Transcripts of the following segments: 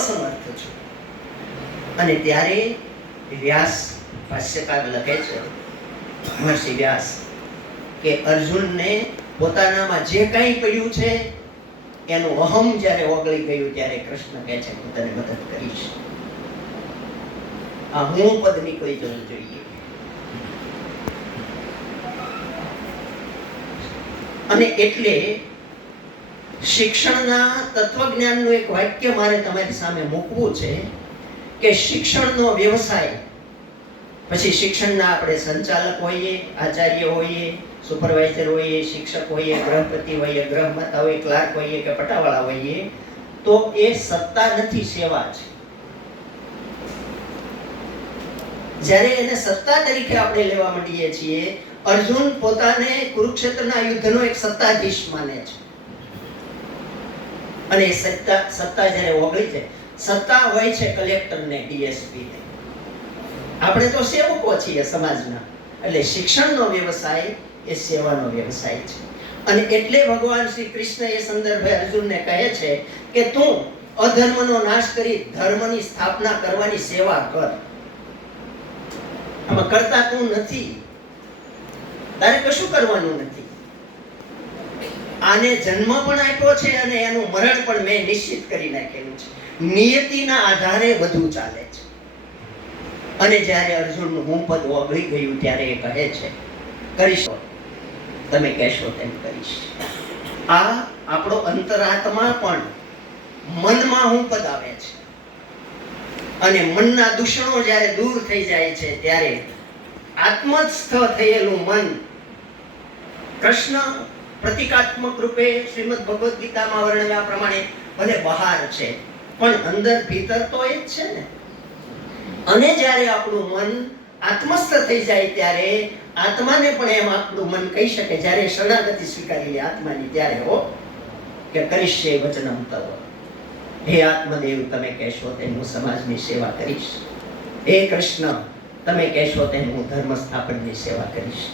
અસમર્થ છું. અને ત્યારે વ્યાસ ભાષ્યકાર લખે છે, મહર્ષિ વ્યાસ, કે અર્જુનને પોતાનામાં જે કંઈ પડ્યું છે, એનું અહમ જ્યારે ઓગળી ગયું ત્યારે કૃષ્ણ કહે છે, હું તને મદદ કરીશ. આ હું પદની કોઈ જવું જોઈએ. અને એટલે શિક્ષણના તત્વજ્ઞાનનું એક વાક્ય મારે તમારી સામે મૂકવું છે કે શિક્ષણનો વ્યવસાય, પછી શિક્ષણના આપણે સંચાલક હોઈએ, આચાર્ય હોઈએ, સુપરવાઇઝર હોઈએ, શિક્ષક હોઈએ, ગ્રહપતિ હોઈએ ગ્રહમાતા હોઈએ, ક્લાર્ક હોઈએ કે પટાવાળા હોઈએ, તો એ સત્તા નથી, સેવા છે જ્યારે એને સત્તા તરીકે આપણે લેવા માંડીએ છીએ, અર્જુન પોતાને કુરુક્ષેત્રના યુદ્ધનો એક સત્તાધીશ માને છે. અને સત્તા સત્તા જ્યારે ઓગળી છે સત્તા હોય છે કલેક્ટર ને ડીએસપી ને આપણે તો સેવકો છીએ સમાજના. એટલે શિક્ષણનો વ્યવસાય એ સેવાનો વ્યવસાય છે. અને એટલે ભગવાન શ્રી કૃષ્ણ એ સંદર્ભે અર્જુનને કહે છે કે તું અધર્મનો નાશ કરી ધર્મની સ્થાપના કરવાની સેવા કર. આમાં કરતા તું નથી. તારે કશું કરવાનું નથી. આને જન્મ પણ આપ્યો છે અને એનું મરણ પણ મેં નિશ્ચિત કરી નાખેલું છે. નિયતિના આધારે બધું ચાલે છે. અને જ્યારે અર્જુનનું હું પદ ઓગળી ગયું ત્યારે એ કહે છે, કરીશ. તમે કહેશો તેમ કરીશ. આ આપણો અંતરાત્મા પણ મનમાં હું પદ આવે છે. અને મનના દૂષણો જ્યારે દૂર થઈ જાય છે ત્યારે આત્મસ્થ થયેલું મન કૃષ્ણ પ્રતિકાત્મક રૂપે શ્રીમદ ભગવદ્ ગીતામાં વર્ણવ્યા પ્રમાણે ભલે બહાર છે, પણ અંદર ભીતર તો એ જ છે ને. અને જ્યારે આપણું મન આત્મસ્થ થઈ જાય ત્યારે આત્માને પણ એમ આપણું મન કહી શકે, જ્યારે શરણાગતિ સ્વીકારી લે આત્માની, ત્યારે હો કે કરીશ છે વચનમ તવ. હે આત્મદેવ, તમે કહેશો તેમ હું સમાજની સેવા કરીશ. હે કૃષ્ણ, તમે કહેશો તેમ હું ધર્મ સ્થાપનની સેવા કરીશ.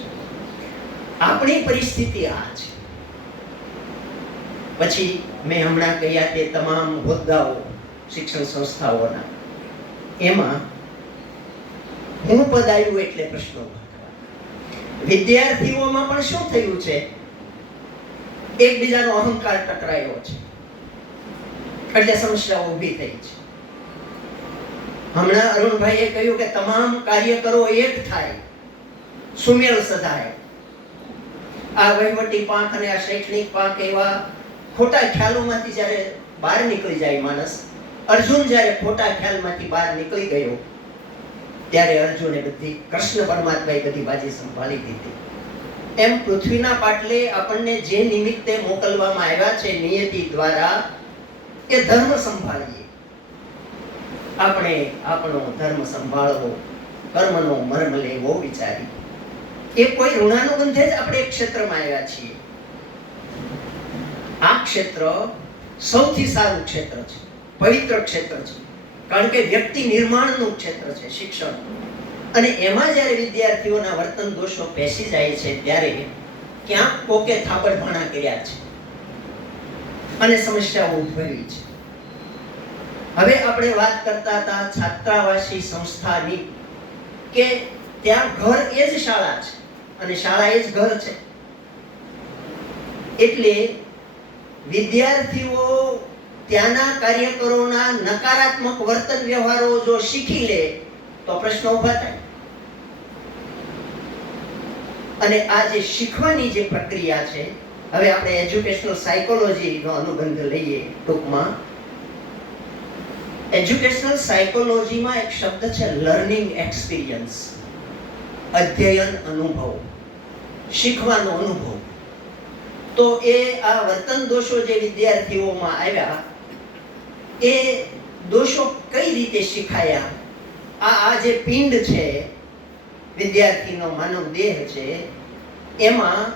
આપણી પરિસ્થિતિ આ છે. પછી મેં હમણાં કહ્યા તે તમામ હોદ્દાઓ શિક્ષણ સંસ્થાઓના. એમાં હું પદ એટલે પ્રશ્નો વિદ્યાર્થીઓમાં પણ શું થયું છે? એકબીજાનો અહંકાર ટકરાયો છે. એટલે સમસ્યાઓ ઊભી થઈ છે. હમણાં અરુણભાઈએ કહ્યું કે તમામ કાર્યકરો એક થાય. સુમેળ સધાય. આ વહીવટી પાંખ અને આ શૈક્ષણિક પાંખ એવા ખોટા ખ્યાલોમાંથી જ્યારે બહાર નીકળી જાય માણસ, અર્જુન જ્યારે ખોટા ખ્યાલમાંથી બહાર નીકળી ગયો, ત્યારે અર્જુને બધી કૃષ્ણ પરમાત્માએ બધી બાજી સંભાળી દીધી. એમ પૃથ્વીના પાટલે આપણને જે નિમિત્તે મોકલવામાં આવ્યા છે નિયતિ દ્વારા, એ ધર્મ સંભાળીએ. આપણે આપણો ધર્મ સંભાળવો, કર્મનો મર્મ લેવો વિચારી એ કોઈ ઋણાનુબંધે જ આપણે ક્ષેત્રમાં આવ્યા છીએ. આ ક્ષેત્ર સૌથી સારું ક્ષેત્ર છે, પવિત્ર ક્ષેત્ર છે. કારણ કે વ્યક્તિ નિર્માણનું ક્ષેત્ર છે, શિક્ષણ. અને એમાં જ્યારે વિદ્યાર્થીઓના વર્તન દોષો પેસી જાય છે, ત્યારે ક્યાંક કોકે થાપડ ભાણા કર્યા છે. અને સમસ્યાઓ ઉદ્ભવી છે. હવે આપણે વાત કરતા હતા છાત્રાવાસી સંસ્થાની કે ત્યાં ઘર એ જ શાળા છે અને શાળા એ જ ઘર છે. એટલે વિદ્યાર્થીઓ ત્યાંના કાર્યકરોના નકારાત્મક વર્તન વ્યવહારો જો શીખી લે, તો પ્રશ્નો ઊભા થાય. અને આ જે શીખવાની જે પ્રક્રિયા છે, હવે આપણે એજ્યુકેશનલ સાયકોલોજીનો અનુબંધ લઈએ ટૂંકમાં. એજ્યુકેશનલ સાયકોલોજીમાં એક શબ્દ છે, લર્નિંગ એક્સપિરિયન્સ. અધ્યયન અનુભવ. શીખવાનો અનુભવ. તો એ આ વર્તન દોષો જે વિદ્યાર્થીઓમાં આવ્યા, એ દોષો કઈ રીતે શીખાયા? આ આ જે પિંડ છે, વિદ્યાર્થીનો માનવ દેહ છે, એમાં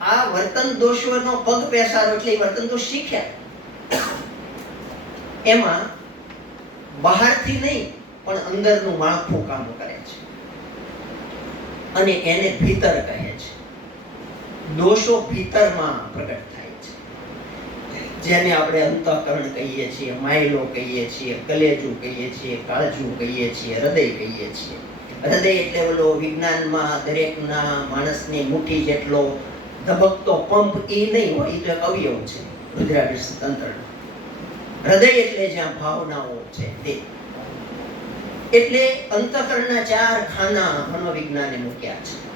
આ વર્તન દોષોનો પગ પેસારો એટલે વર્તન દોષ શીખ્યા. એમાં બહારથી નહીં, પણ અંદરનું માળખું કામ કરે છે. અને એને ભીતર કહે છે. દોષો ભીતરમાં પ્રગટ થાય છે. જેને આપણે અંતઃકરણ કહીએ છીએ, માયલો કહીએ છીએ, કલેજું કહીએ છીએ, કાળજું કહીએ છીએ, હૃદય કહીએ છીએ. હૃદય એટલે ઓલો વિજ્ઞાનમાં દરેકના માણસની મુઠ્ઠી જેટલો ધબકતો પંપ એ નહીં હોય, એ તો એક અવયવ છે રુદ્રાભિષ તંત્રનો. હૃદય એટલે જ્યાં ભાવનાઓ છે તે. એટલે અંતઃકરણના ચાર ખાના મનોવિજ્ઞાને મૂક્યા છે.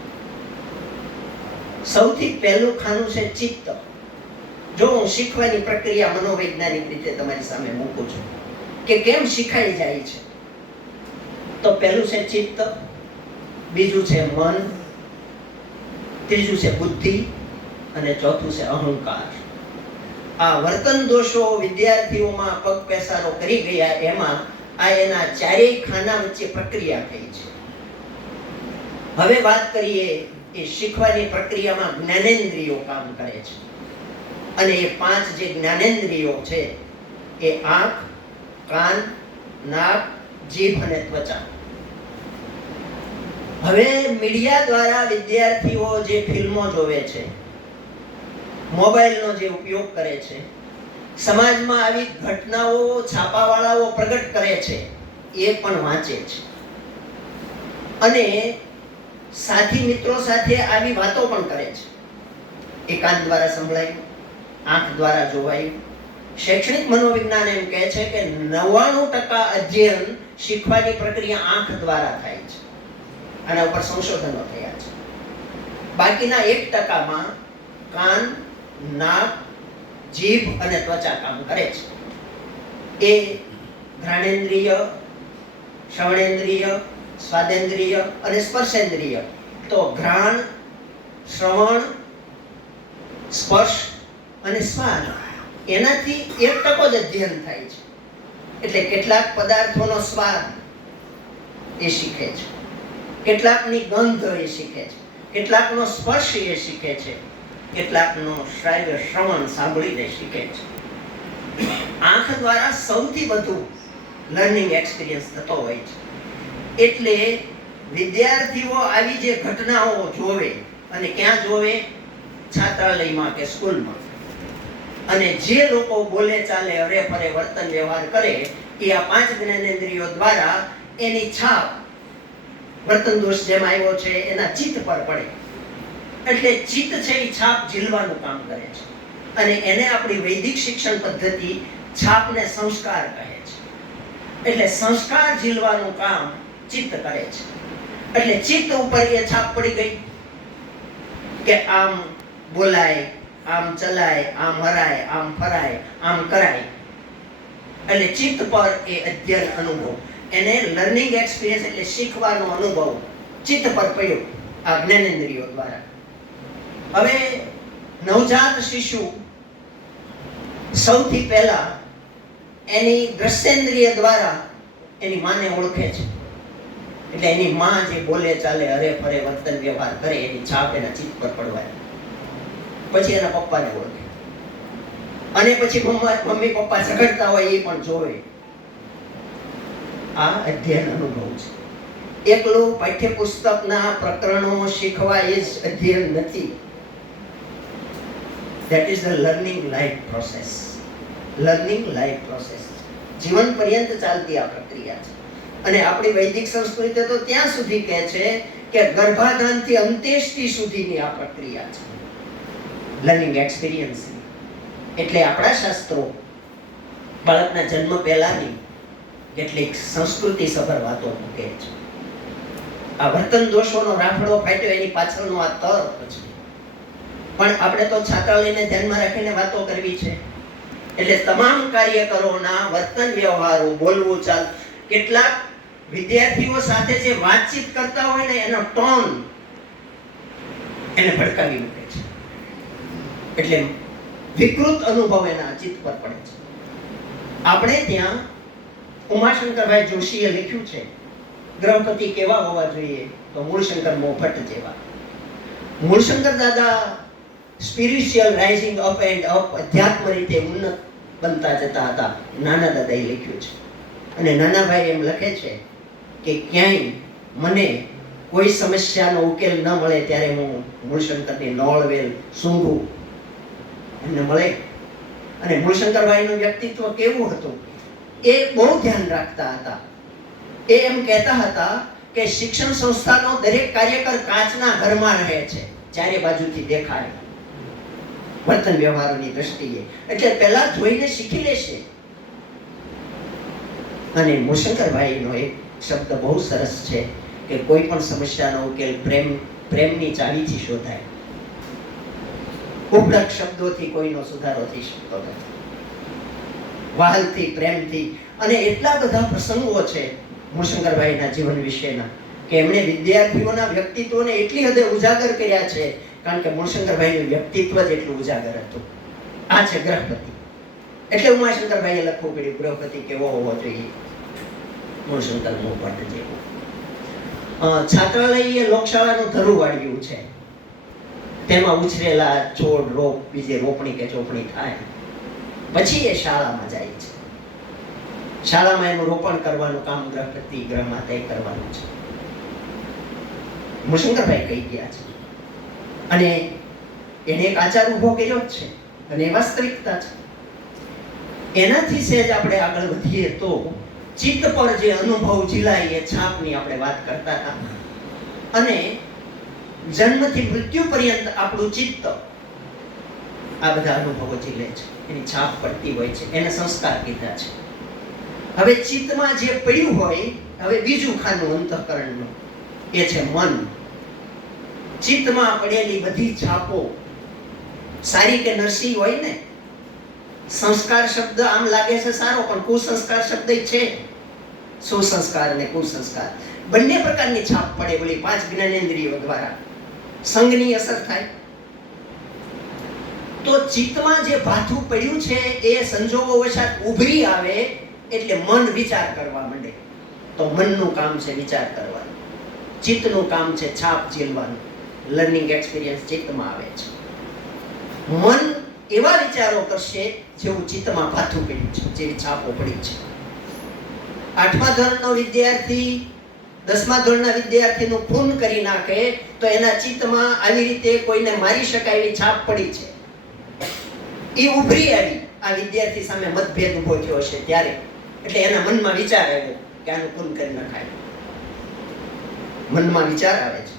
સૌથી પહેલું ખાનું છે ચિત્ત. જો હું શીખવાની પ્રક્રિયા મનોવૈજ્ઞાનિક રીતે તમારી સામે મૂકું છું કે કેમ શીખાઈ જાય છે, તો પહેલું છે ચિત્ત, બીજું છે મન, ત્રીજું છે બુદ્ધિ અને ચોથું છે અહંકાર. આ વર્તન દોષો વિદ્યાર્થીઓમાં પગ પેસારો કરી ગયા એમાં આ એના ચારેય ખાના વચ્ચે પ્રક્રિયા થઈ છે. હવે વાત કરીએ એ શીખવાની પ્રક્રિયામાં જ્ઞાનેન્દ્રિયો કામ કરે છે. અને એ પાંચ જે જ્ઞાનેન્દ્રિયો છે, એ આંખ, કાન, નાક, જીભ અને ત્વચા. હવે મીડિયા દ્વારા વિદ્યાર્થીઓ જે ફિલ્મો જોવે છે, મોબાઈલનો જે ઉપયોગ કરે છે, સમાજમાં આવી ઘટનાઓ છાપાવાળાઓ પ્રગટ કરે છે, એ પણ વાંચે છે. અને સાથી મિત્રો સાથે આવી વાતો પણ કરે છે. એ કાન દ્વારા સંભળાય, આંખ દ્વારા જોવાયું. શૈક્ષણિક મનોવિજ્ઞાન એમ કહે છે કે નવ્વાણું ટકા અધ્યયન શીખવાની પ્રક્રિયા આંખ દ્વારા થાય છે. આના ઉપર સંશોધનો થયા છે. બાકીના એક ટકામાં કાન, નાક, જીભ અને ત્વચા કામ કરે છે. એ ઘ્રાણેન્દ્રિય શ્રવણેન્દ્રિય સ્વાદેન્દ્રિય અને સ્પર્શેન્દ્રિય. તો ઘ્રાણ, શ્રવણ, સ્પર્શ અને સ્વાદ. એનાથી એક ટકો જ અધ્યયન થાય છે. એટલે કેટલાક પદાર્થોનો સ્વાદ એ શીખે છે. કેટલાકની ગંધ એ શીખે છે. કેટલાકનો સ્પર્શ એ શીખે છે. કેટલાકનો શ્રાવ્ય, શ્રવણ સાંભળીને શીખે છે. આંખ દ્વારા સૌથી વધુ લર્નિંગ એક્સપિરિયન્સ થતો હોય છે. એટલે વિદ્યાર્થીઓ આવી જે ઘટનાઓ જોવે અને ક્યાં જોવે? છાત્રાલયમાં કે સ્કૂલમાં. અને જે લોકો બોલે ચાલે, અરે ફરે, વર્તન વ્યવહાર કરે, એ આ પાંચ જ્ઞાનેન્દ્રિયો દ્વારા એની છાપ, વર્તન દોષ જેમ આવ્યો છે, એના ચિત્ત પર પડે. એટલે ચિત્ત છે એ છાપ ઝીલવાનું કામ કરે છે. અને એને આપણી વૈદિક શિક્ષણ પદ્ધતિ છાપને સંસ્કાર કહે છે. એટલે સંસ્કાર ઝીલવાનું કામ ચિત્ત કરે છે. એટલે ચિત્ત ઉપર એ છાપ પડી ગઈ કે આમ બોલાય, આમ ચલાય, આમ હરાય, આમ ફરાય, આમ કરાય. એટલે ચિત્ત પર એ અધ્યયન અનુભવ. એને લર્નિંગ એક્સપિરિયન્સ એટલે શીખવાનો અનુભવ ચિત્ત પર પડ્યો આ જ્ઞાનેન્દ્રિયો દ્વારા. હવે નવજાત શિશુ સૌથી પહેલા એની દ્રશ્યેન્દ્રિય દ્વારા એની માને ઓળખે છે. એટલે એની માં જે બોલે ચાલે હરે ફરે, વર્તન વ્યવહાર કરે, એની છાપ એના ચિત્ત પર પડવાય. પછી એના પપ્પાને ઓળખે. અને પછી મમ્મા પપ્પા ઝઘડતા હોય એ પણ જોવે. આ અધ્યયન અનુભવ છે. એકલું પાઠ્યપુસ્તકના પ્રકરણો શીખવા એ જ અધ્યયન નથી. That is the learning life process learning life process જીવન પર્યંત ચાલતી આ પ્રક્રિયા છે. અને આપણી વૈદિક સંસ્કૃતિ તો ત્યાં સુધી કહે છે કે ગર્ભાધાનથી અંત્યેષ્ટિ સુધીની આ પ્રક્રિયા છે. લર્નિંગ એક્સપિરિયન્સ એટલે આપણા શાસ્ત્રો બાળકના જન્મ પહેલાની કેટલીક સંસ્કૃતિ સભર વાતો મૂકે છે. આ વર્તન દોષોનો રાફડો ફાટ્યો, એની પાછળનો આ તર્ક છે પણ આપણે તો છાત્રાલયને ધ્યાનમાં રાખીને વાતો કરવી છે. એટલે તમામ કાર્યકરોના વર્તન વ્યવહારો, બોલવું, ચાલ, કેટલાક વિદ્યાર્થીઓ સાથે જે વાતચીત કરતા હોય ને, એનો ટોન એને ભડકાવી મૂકે છે. એટલે વિકૃત અનુભવ એના ચિત્ત પર પડે છે. આપણે ત્યાં ઉમાશંકરભાઈ જોશીએ લખ્યું છે ગ્રહપતિ કેવા હોવા જોઈએ તો મૂળશંકર મોફટ જેવા. મૂળશંકર દાદા spiritual rising up and up અધ્યાત્મ રીતે ઉન્નત બનતા જતા હતા. નાના દાદાએ લખ્યું છે. અને નાનાભાઈ એમ લખે છે કે ક્યાંય મને કોઈ સમસ્યાનો ઉકેલ ન મળે ત્યારે હું મૂળશંકરની નોળવેલ સૂંઘું. એમને મળે. અને મૂળશંકરભાઈનું વ્યક્તિત્વ કેવું હતું? એ બહુ ધ્યાન રાખતા હતા. એ એમ કહેતા હતા કે શિક્ષણ સંસ્થાનો દરેક કાર્યકર કાચના ઘરમાં રહે છે, ચારે બાજુથી દેખાય. વર્તન વ્યવહારોની દ્રષ્ટિએ. એટલે પહેલા જોઈને શીખી લેશે. અને મૂળશંકરભાઈનો એક શબ્દ બહુ સરસ છે કે કોઈ પણ સમસ્યાનો ઉકેલ પ્રેમ, પ્રેમની ચાવીથી શોધાય. ઉપરક શબ્દોથી કોઈનો સુધારો થઈ શકતો નથી. વાહલથી પ્રેમથી અને એટલા બધા પ્રસંગો છે મુશંકરભાઈના જીવન વિશેના કે એમણે વિદ્યાર્થીઓના વ્યક્તિત્વને એટલી હદે ઉજાગર કર્યા છે કારણ કે મૂળશંકરભાઈનું વ્યક્તિત્વ જ એટલું ઉજાગર હતું. આ છે ગ્રહપતિ. એટલે ઉમાશંકરભાઈએ લખવું પડ્યું, ગ્રહપતિ કેવો હોવો જોઈએ? મૂળશંકર મોપટ જેવો છાત્રાલય લોકશાળાનું ધરું વાળ્યું છે. તેમાં ઉછરેલા છોડ, રોપ, બીજે રોપણી કે ચોપણી થાય. પછી એ શાળામાં જાય છે. શાળામાં એનું રોપણ કરવાનું કામ ગ્રહપતિ ગ્રહ માતાએ કરવાનું છે. મુશંકરભાઈ કહી ગયા છે. અને એને એક આચાર ઊભો કર્યો જ છે. અને એ વાસ્તવિકતા છે. એનાથી સહેજ આપણે આગળ વધીએ તો ચિત્ત પર જે અનુભવ જીલાય એ છાપની આપણે વાત કરતા હતા. અને જન્મથી મૃત્યુ પર્યંત આપણું ચિત્ત આ બધા અનુભવો ઝીલે છે. એની છાપ પડતી હોય છે. એને સંસ્કાર કીધા છે. હવે ચિત્તમાં જે પડ્યું હોય, હવે બીજું ખાનું અંતઃકરણનું એ છે મન. ચિત્તમાં પડેલી બધી છાપો સારી કે નરસી હોય ને સંસ્કાર શબ્દ આમ લાગે છે સારો, પણ કુસંસ્કાર શબ્દ છે. સુસંસ્કાર અને કુસંસ્કાર? બંને પ્રકારની છાપ પડે વળી પાંચ જ્ઞાનેન્દ્રિયો દ્વારા. સંઘની અસર થાય. તો ચિત્તમાં જે ભાથું પડ્યું છે એ સંજોગો વસાત ઉભરી આવે એટલે મન વિચાર કરવા માંડે. તો મનનું કામ છે વિચાર કરવાનું. ચિત્તનું કામ છે છાપ ઝીલવાનું. લર્નિંગ એક્સપિરિયન્સ ચિત્તમાં આવે છે. મન એવા વિચારો કરશે જેવું ચિત્તમાં ભાથું પડ્યું છે જેવી છાપો પડી છે. આઠમા ધોરણનો વિદ્યાર્થી દસમા ધોરણના વિદ્યાર્થીનું ખૂન કરી નાખે તો એના ચિત્તમાં આવી રીતે કોઈને મારી શકાય એવી છાપ પડી છે. એ ઉભરી આવી. આ વિદ્યાર્થી સામે મતભેદ ઊભો થયો છે ત્યારે. એટલે એના મનમાં વિચાર આવ્યો કે આનું ખૂન કરી નાખાય. મનમાં વિચાર આવે છે.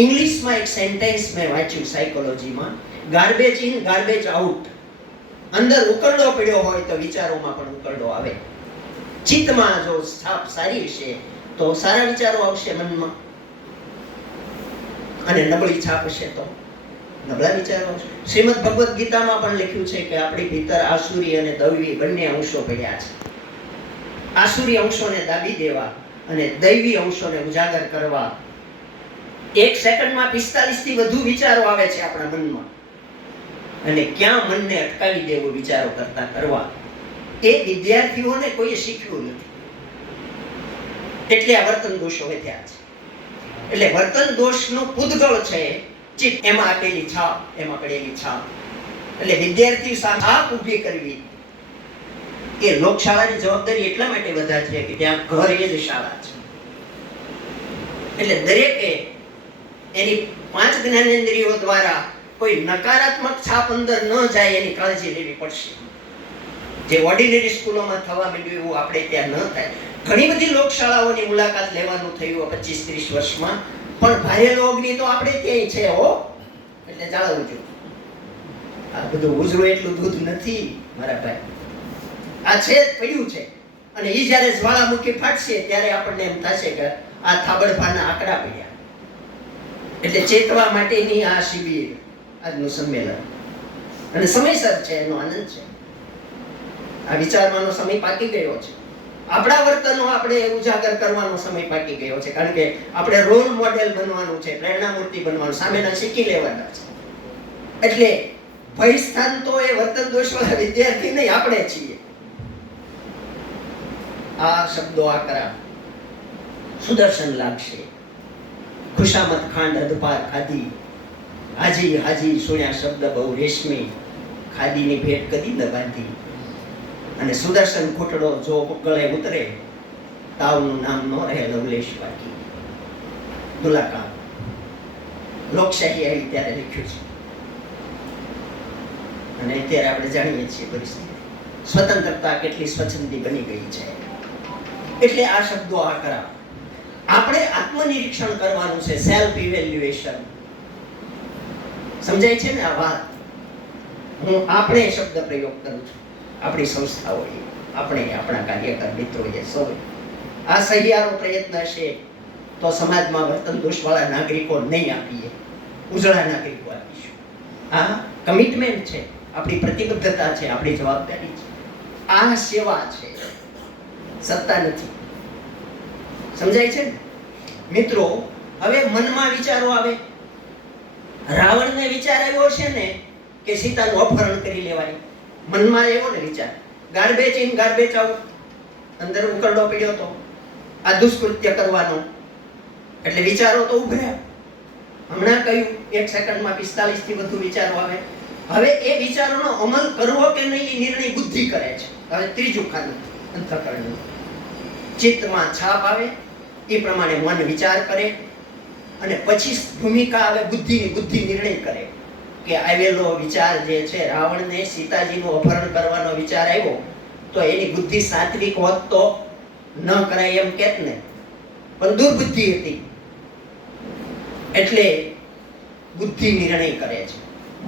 ઇંગ્લિશમાં એક સેન્ટેન્સ મેં વાંચ્યું સાયકોલોજીમાં ગાર્બેજ ઇન ગાર્બેજ આઉટ અંદર ઉકરડો પડ્યો હોય તો વિચારોમાં પણ ઉકરડો આવે. ચિત્તમાં જો છાપ સારી છે તો સારા વિચારો આવશે મનમાં. અને નબળી છાપ છે તો નબળા વિચારો શ્રીમદ ભગવદ્ ગીતામાં પણ લખ્યું છે કે આપણી ભીતર આસુરી અને દૈવી બંને અંશો પડ્યા છે. આસુરી અંશોને દાબી દેવા અને દૈવી અંશોને ઉજાગર કરવા. એક સેકન્ડમાં પિસ્તાલીસથી વધુ વિચારો આવે છે આપણા મનમાં. અને ક્યાં મનને અટકાવી દેવો વિચારો કરતા કરવા, એ વિદ્યાર્થીઓને કોઈએ શીખ્યું નથી. એટલે આ વર્તન દોષો વધ્યા છે. એટલે વર્તન દોષનો પૂદગળ છે, ચિત્ત એમાં આપેલી છાપ, એમાં પડેલી છાપ. એટલે વિદ્યાર્થી સામે આપ ઊભી કરવી, એ લોકશાળાની જવાબદારી એટલા માટે વધારે છે કે ત્યાં ઘર એ જ શાળા છે. એટલે દરેકે એની પાંચ જ્ઞાનેન્દ્રિયો દ્વારા કોઈ નકારાત્મક છાપ અંદર ન જાય એની કાળજી લેવી પડશે. જે ઓર્ડિનરી સ્કૂલોમાં થવા માંડ્યું એવું આપણે ત્યાં ન થાય. ઘણી બધી લોકશાળાઓની મુલાકાત લેવાનું થયું પચીસ ત્રીસ વર્ષમાં. પણ ભારેલો અગ્નિ તો આપણે ત્યાંય છે હો. એટલે જાળવજો. આ બધું ઉજળું એટલું દૂધ નથી, મારા ભાઈ. આ છે, પડ્યું છે. અને એ જ્યારે જ્વાળામુખી ફાટશે ત્યારે આપણને એમ થશે કે આ થાબડફાના આંકડા પડ્યા. એટલે ચેતવા માટેની આ શિબિર. આજનું સંમેલન. અને સમયસર છે, એનો આનંદ છે. આ વિચારવાનો સમય પાકી ગયો છે. આપણા વર્તનો આપણે ઉજાગર કરવાનો સમય પાકી ગયો છે, કારણ કે આપણે રોલ મોડેલ બનવાનું છે, પ્રેરણામૂર્તિ બનવાનું, સામેના શીખી લેવાના છે. એટલે ભય સ્થાન તો એ વર્તન દોષવાળા વિદ્યાર્થી નહીં, આપણે છીએ. આ શબ્દો આકરા સુદર્શન લાગશે. ખુશામત ખાંડ, અધપાર ખાધી. હાજી હાજી, સુણ્યા શબ્દ બહુ રેશમી. ખાદીની ભેટ કદી ન બાંધી. અને સુદર્શન ખૂટડો જો ગળે ઉતરે, તાવનું નામ ન રહે લવલેશ બાકી મુલાકાત. લોકશાહી આવી ત્યારે લખ્યું છે. અને અત્યારે આપણે જાણીએ છીએ પરિસ્થિતિ. સ્વતંત્રતા કેટલી સ્વચ્છંદી બની ગઈ છે. એટલે આ શબ્દો આ કરા આપણે આત્મનિરીક્ષણ કરવાનું છે સેલ્ફ ઇવેલ્યુએશન સમજાય છે ને આ વાત? હું આપણે શબ્દ પ્રયોગ કરું છું. આપણી સંસ્થાઓએ આપણે આપણા કાર્યકર મિત્રોએ સૌએ. આ સહિયારો પ્રયત્ન છે તો સમાજમાં વર્તન દોષવાળા નાગરિકો નહીં આપીએ. ઉજળા નાગરિકો આપીશું. આ કમિટમેન્ટ છે. આપણી પ્રતિબદ્ધતા છે, આપણી જવાબદારી છે. આ સેવા છે. સત્તા નથી. સમજાય છે ને? મિત્રો, હવે મનમાં વિચારો આવે. રાવણને વિચાર આવ્યો છે ને કે સીતાનું અપહરણ કરી લેવાય મનમાં એવો ને વિચાર. Garbage in, garbage out. અંદર ઉકરડો પડ્યો તો. આ દુષ્કૃત્ય કરવાનો. એટલે વિચારો તો ઉભર્યા. હમણાં કહ્યું, એક સેકન્ડમાં પિસ્તાલીસથી વધુ વિચારો આવે. હવે એ વિચારોનો અમલ કરવો કે નહીં એ નિર્ણય બુદ્ધિ કરે છે. હવે ત્રીજું ખાનું અંતઃકરણનું. ચિત્તમાં છાપ આવે. એ પ્રમાણે મન વિચાર કરે. અને પછી ભૂમિકા આવે બુદ્ધિની બુદ્ધિ નિર્ણય કરે કે આવેલો વિચાર જે છે, રાવણને સીતાજીનું અપહરણ કરવાનો વિચાર આવ્યો, તો એની બુદ્ધિ સાત્વિક હોત તો ન કરાય એમ કેત ને? પણ દુર્બુદ્ધિ હતી. એટલે બુદ્ધિ નિર્ણય કરે છે.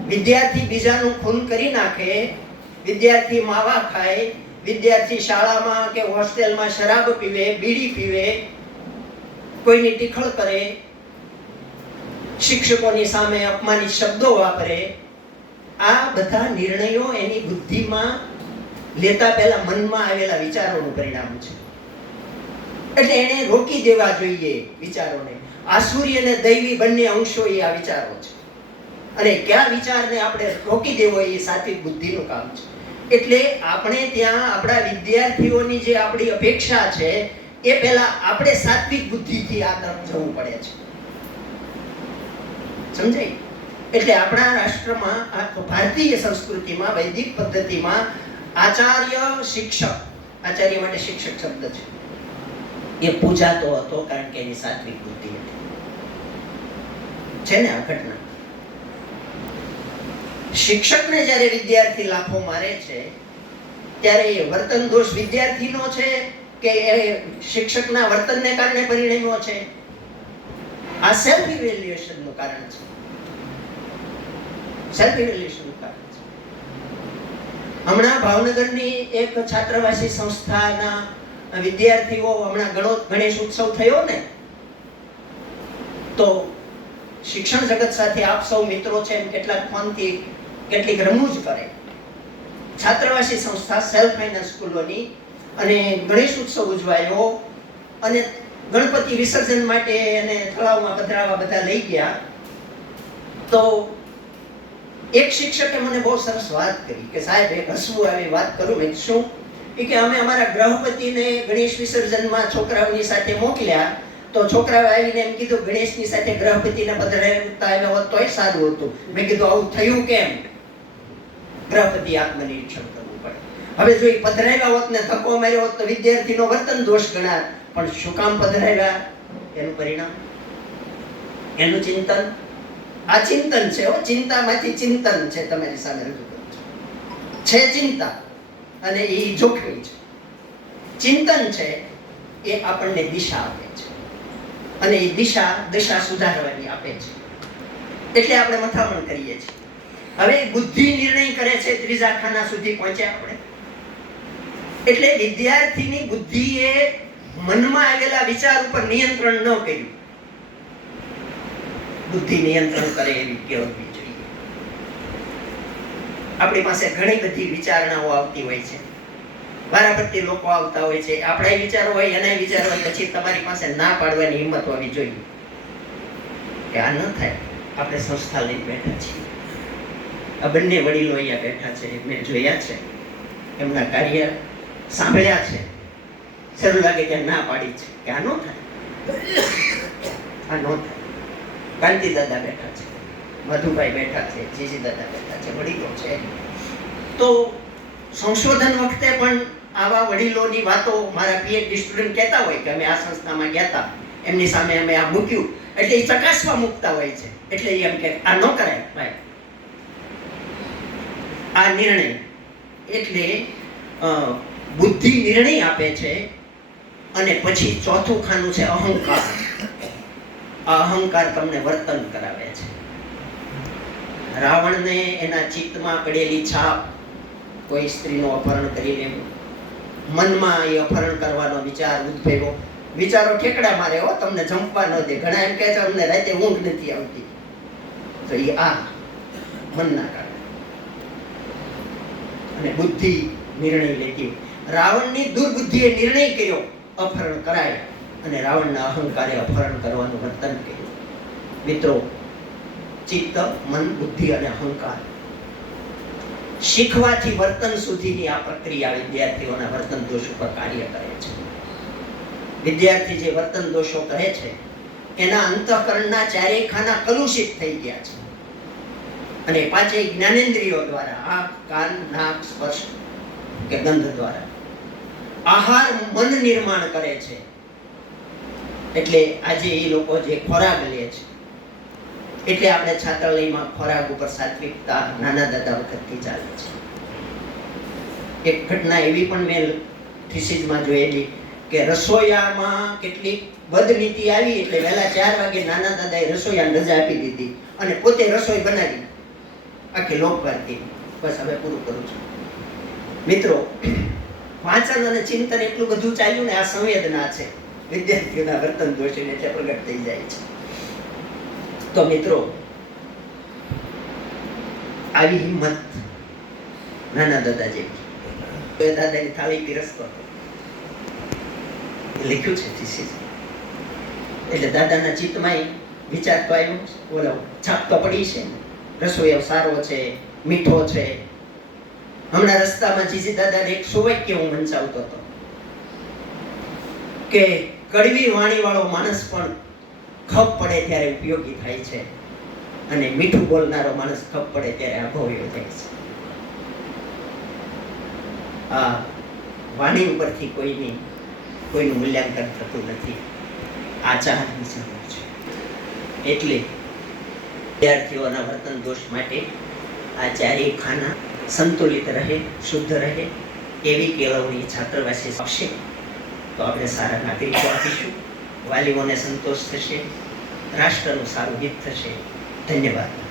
વિદ્યાર્થી બીજાનું ખૂન કરી નાખે, વિદ્યાર્થી માવા ખાય, વિદ્યાર્થી શાળામાં કે હોસ્ટેલમાં શરાબ પીવે, બીડી પીવે, કોઈની ટીખળ કરે શિક્ષકોની સામે અપમાનિત શબ્દો વાપરે, આ બધા નિર્ણયો એની બુદ્ધિમાં લેતા પહેલા મનમાં આવેલા વિચારોનું પરિણામ છે. એટલે એને રોકી દેવા જોઈએ વિચારોને. આસુરી અને દૈવી બંને અંશો એ આ વિચારો છે. અને કયા વિચારને આપણે રોકી દેવો એ સાત્વિક બુદ્ધિનું કામ છે. એટલે આપણે ત્યાં આપણા વિદ્યાર્થીઓની જે આપણી અપેક્ષા છે, એ પહેલા આપણે સાત્વિક બુદ્ધિથી આ તરફ જવું પડે છે. સમજાય? એટલે આપણા રાષ્ટ્રમાં ભારતીય સંસ્કૃતિમાં, વૈદિક પદ્ધતિમાં આચાર્ય શિક્ષક, આચાર્ય માટે શિક્ષક શબ્દ છે. એ પૂજાતો હતો કારણ કે એની સાત્વિક બુદ્ધિ હતી. છે ને આ ઘટના? શિક્ષકને જ્યારે વિદ્યાર્થી લાફો મારે છે, ત્યારે એ વર્તન દોષ વિદ્યાર્થીનો છે કે એ શિક્ષકના વર્તનને કારણે પરિણમ્યો છે? આ સેલ્ફ ઇવેલ્યુએશનનું કારણ છે. સેલ્ફ ઇવેલ્યુએશન હમણાં ભાવનગરની એક છાત્રવાસી સંસ્થાના વિદ્યાર્થીઓ હમણાં ગણો, ગણેશ ઉત્સવ થયો ને, તો શિક્ષણ જગત સાથે આપ સૌ મિત્રો છે એમ કેટલાક ફોનથી કેટલીક રમૂજ કરે. છાત્રવાસી સંસ્થા સેલ્ફ ફાઇનાન્સ સ્કૂલોની અને ગણેશ ઉત્સવ ઉજવાયો અને ગણપતિ વિસર્જન માટે એને તળાવમાં પધરાવા બધા લઈ ગયા. તો એક શિક્ષકે મને બહુ સરસ વાત કરી કે સાહેબ, એક હસવું આવી વાત કરું મેં શું? કે અમે અમારા ગ્રહપતિને ગણેશ વિસર્જનમાં છોકરાઓની સાથે મોકલ્યા તો છોકરાઓ આવીને એમ કીધું, ગણેશની સાથે ગ્રહપતિને પધરાવતા આવ્યા હોત તોય સારું હતું. મેં કીધું, આવું થયું કેમ? ગ્રહપતિ આત્મનિરીક્ષણ કરવું પડે. હવે જો એ પધરાવ્યા હોત ને, ધક્કો માર્યો હોત તો વિદ્યાર્થીનો વર્તન દોષ ગણાત. પણ શું કામ પધરાવ્યા એનું પરિણામ? એનું ચિંતન? આ ચિંતન છે હો, ચિંતામાંથી ચિંતન છે તમારી સામે રજૂ કરું છું. છે ચિંતા અને એ જોખમી છે. ચિંતન છે એ આપણને દિશા આપે છે. અને એ દિશા દિશા સુધારવાની આપે છે. એટલે આપણે મથામણ કરીએ છીએ. હવે બુદ્ધિ નિર્ણય કરે છે ત્રીજા ખાના સુધી પહોંચ્યા આપણે. એટલે વિદ્યાર્થીની બુદ્ધિએ મનમાં આવેલા વિચાર ઉપર નિયંત્રણ ન કર્યું. બુદ્ધિ નિયંત્રણ કરે એવી કેળવવી જોઈએ આપણી પાસે ઘણી બધી વિચારણાઓ આવતી હોય છે. વારાફરતી લોકો આવતા હોય છે. આપણા વિચારો હોય, એના વિચારો હોય, પછી તમારી પાસે ના પાડવાની હિંમત હોવી જોઈએ. કે આ ન થાય. આપણે સંસ્થા લઈને બેઠા છીએ. આ બંને વડીલો અહીંયા બેઠા છે. મેં જોયા છે. એમના કાર્ય સાંભળ્યા છે. શરૂ લાગે કે ના પાડી છે. કે આ ન થાય. આ ન થાય. કાંતિ દાદા બેઠા છે. મધુભાઈ બેઠા છે, જીજી દાદા બેઠા છે, વડીલો છે. તો સંશોધન વખતે પણ આવા વડીલોની વાતો મારા પીએચડી સ્ટુડન્ટ કહેતા હોય કે અમે આ સંસ્થામાં ગયા હતા એમની સામે અમે આ મૂક્યું. એટલે એ ચકાસવા મૂકતા હોય છે. એટલે એમ કે, આ ન કરાય, ભાઈ. આ નિર્ણય એટલે બુદ્ધિ નિર્ણય આપે છે અને પછી ચોથું ખાનું છે અહંકાર. આ અહંકાર તમને વર્તન કરાવે છે. રાવણને એના ચિત્તમાં પડેલી છાપ કોઈ સ્ત્રીનું અપહરણ કરી લેવું. મનમાં એ અપહરણ કરવાનો વિચાર ઉદ્ભવ્યો. વિચારો ઠેકડા મારે હો તમને જંપવા ન દે. ઘણા એમ કહે છે, અમને રાતે ઊંઘ નથી આવતી. તો એ આ મનના કારણે. અને બુદ્ધિ નિર્ણય લેતી રાવણની દુર્બુદ્ધિએ નિર્ણય કર્યો, અપહરણ કરાય. અને રાવણના અહંકારે અપહરણ કરવાનું વર્તન કર્યું. મિત્રો, ચિત્ત, મન, બુદ્ધિ અને અહંકાર શીખવાથી વર્તન સુધીની આ પ્રક્રિયા વિદ્યાર્થીઓના વર્તન દોષ ઉપર કાર્ય કરે છે. વિદ્યાર્થી જે વર્તન દોષો કરે છે, એના અંતઃકરણના ચારેય ખાના કલુષિત થઈ ગયા છે. અને પાંચેય જ્ઞાનેન્દ્રિયો દ્વારા, આંખ, કાન, નાક, સ્પર્શ કે ગંધ દ્વારા આહાર મન નિર્માણ કરે છે. એટલે આજે એ લોકો જે ખોરાક લે છે, એટલે આપણે છાત્રાલયમાં ખોરાક ઉપર સાત્વિકતા નાના દાદા વખતથી ચાલે છે. એક ઘટના એવી પણ મેં થીસીસમાં જોયેલી કે રસોઈયામાં કેટલીક બદનીતિ આવી એટલે વહેલા ચાર વાગે નાના દાદાએ રસોઈયાને રજા આપી દીધી અને પોતે રસોઈ બનાવી. આખી લોકભારતી બસ હવે પૂરું કરું છું. મિત્રો, વાંચન અને ચિંતન એટલું બધું ચાલ્યું ને આ સંવેદના છે. વિદ્યાર્થીઓના વર્તન દોષીને તે પ્રગટ થઈ જાય છે. તો મિત્રો, આવી હિંમત નાના દાદા જેવી. દાદાની થાળી પીરસતો લખ્યું છે એટલે દાદાના ચિત્તમાં વિચાર તો આવ્યો બોલો છાપ તો પડી છે. રસોઈયો સારો છે, મીઠો છે. હમણાં રસ્તામાં જીજી દાદાને એક સુવાક્ય હું મંચાવતો હતો કે કડવી વાણી વાળો માણસ પણ ખપ પડે ત્યારે ઉપયોગી થાય છે. અને મીઠું બોલનારો માણસ ખપ પડે ત્યારે અભવ્યો થાય છે. આ વાણી ઉપરથી કોઈની, કોઈનું મૂલ્યાંકન થતું નથી. આચારની જરૂર છે. એટલે વિદ્યાર્થીઓના વર્તન દોષ માટે આ ચારેય ખાના સંતુલિત રહે, શુદ્ધ રહે, એવી કેળવણી છાત્રવાસી આપશે. તો આપણે સારા નાગરિકો આપીશું વાલીઓને સંતોષ થશે. રાષ્ટ્રનું સારું હિત થશે. ધન્યવાદ.